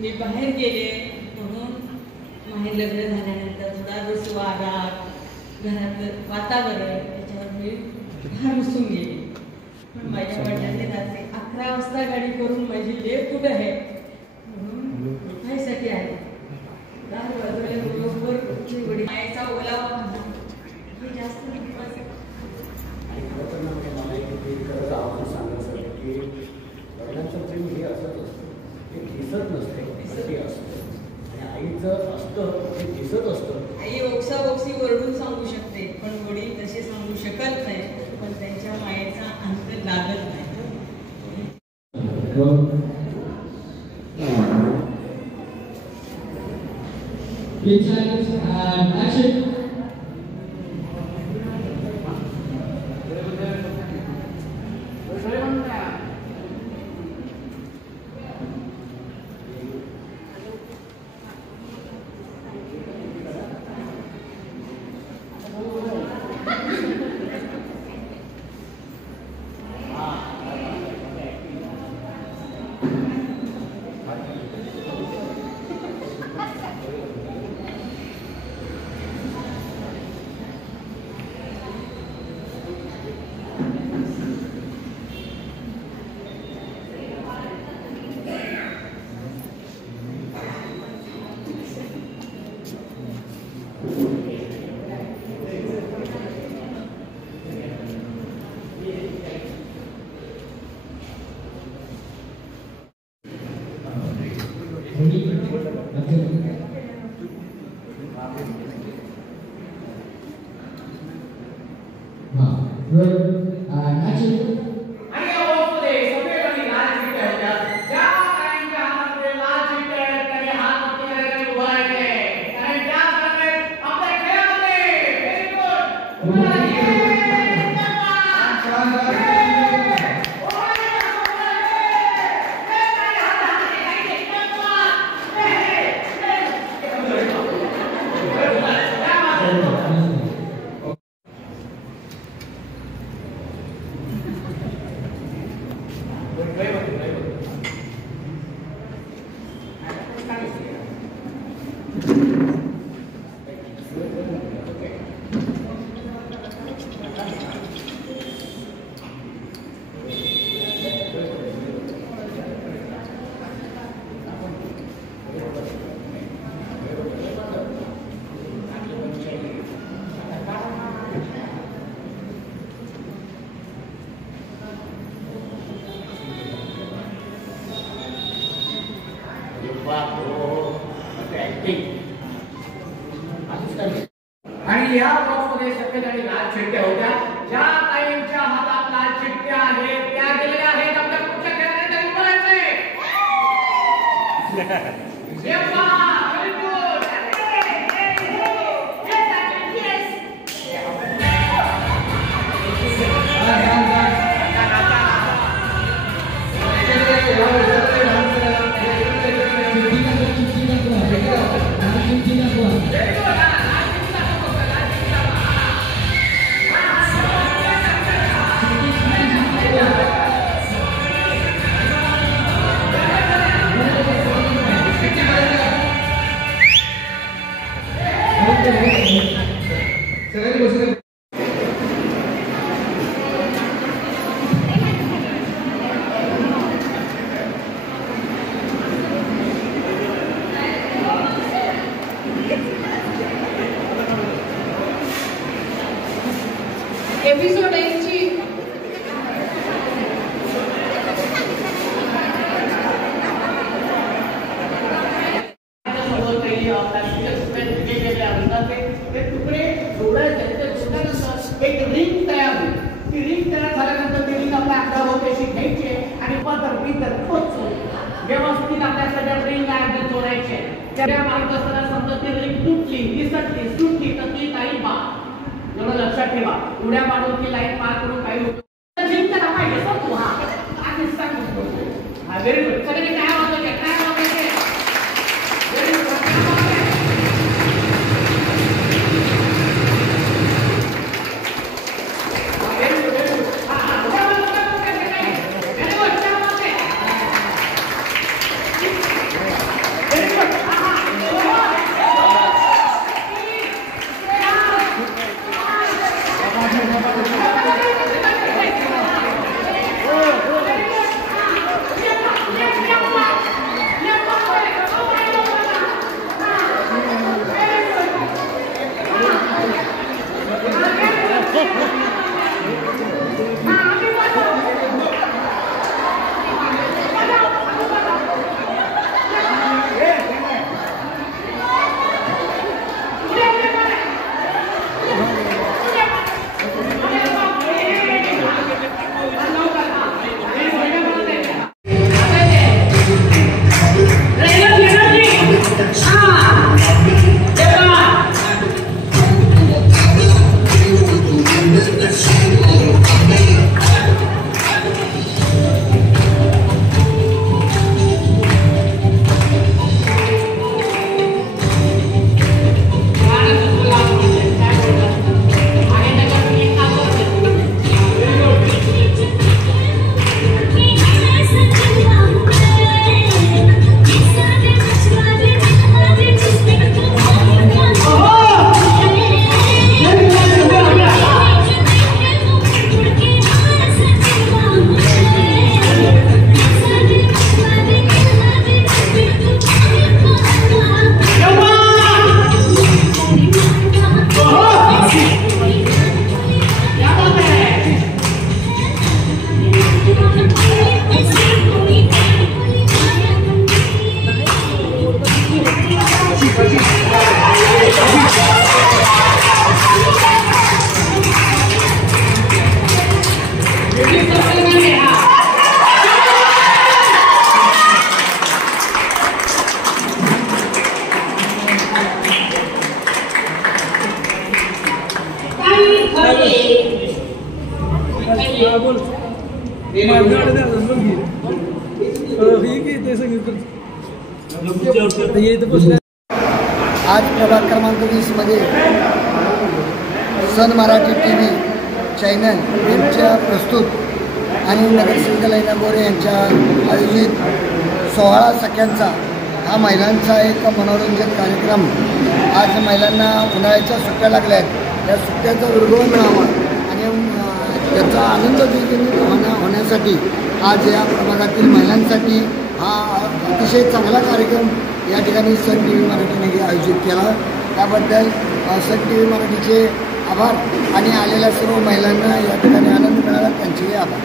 मी बाहेर गेले म्हणून माहेर लग्न झाल्यानंतर थोडा दिवस वादात घरात वातावरण त्याच्यावर मी फार रुसून गेले. पण माझ्या वडिलांनी रात्री 11 वाजता गाडी करून माझी लेक कुठं आहे म्हणून माझ्यासाठी आहे. दार वाजवल्याबरोबर मायाचा ओलावा हे जास्त वडिलांचं प्रेम हे असत असतं, हे दिसत नसते, दिसत असतं. आणि आईचं असतं हे दिसत असतं. आई ओक्साबोक्सी वरडून सांगू शकते पण वडील तसे सांगू शकत नाही. पण त्यांच्या मायेचा अंत लागत नाही. आणि या बॉक्समध्ये सफेद आणि लाल चिठ्ठ्या होत्या. ज्या ताईंच्या हातात लाल चिठ्ठ्या आहेत त्या गेलेल्या आहेत आपल्या पुढच्या खेळाडूने त्यांनी बोलायचे. मोजायचे. त्या मारत असताना समजा ती रिंग तुटली, निसटली, सुटली तर ती लाईन पा. एवढं लक्षात ठेवा. उड्या मारून ती लाईन पार करून काही जिंकता पाहिजे सर तू. हा आधीच सांगतो. हा व्हेरी गुड. सगळे काय वाजवायचे, काय वाजवायचे. Very good. आज प्रभाग क्रमांक 20 मध्ये सन मराठी TV चॅनल यांच्या प्रस्तुत आणि नगरसेविका लैना गोरे यांच्या आयोजित 16 सख्यांचा हा महिलांचा एक मनोरंजन कार्यक्रम. आज महिलांना उन्हाळ्याच्या सुट्ट्या लागल्या आहेत. या सुट्ट्याचा दुर्गम मिळावा आणि त्याचा आनंद द्विगुणित होण्यासाठी आज या प्रभागातील महिलांसाठी हा अतिशय चांगला कार्यक्रम या ठिकाणी सन TV मराठीने आयोजित केला. त्याबद्दल सन TV मराठीचे आभार आणि आलेल्या सर्व महिलांना या ठिकाणी आनंद मिळाला त्यांचे आभार.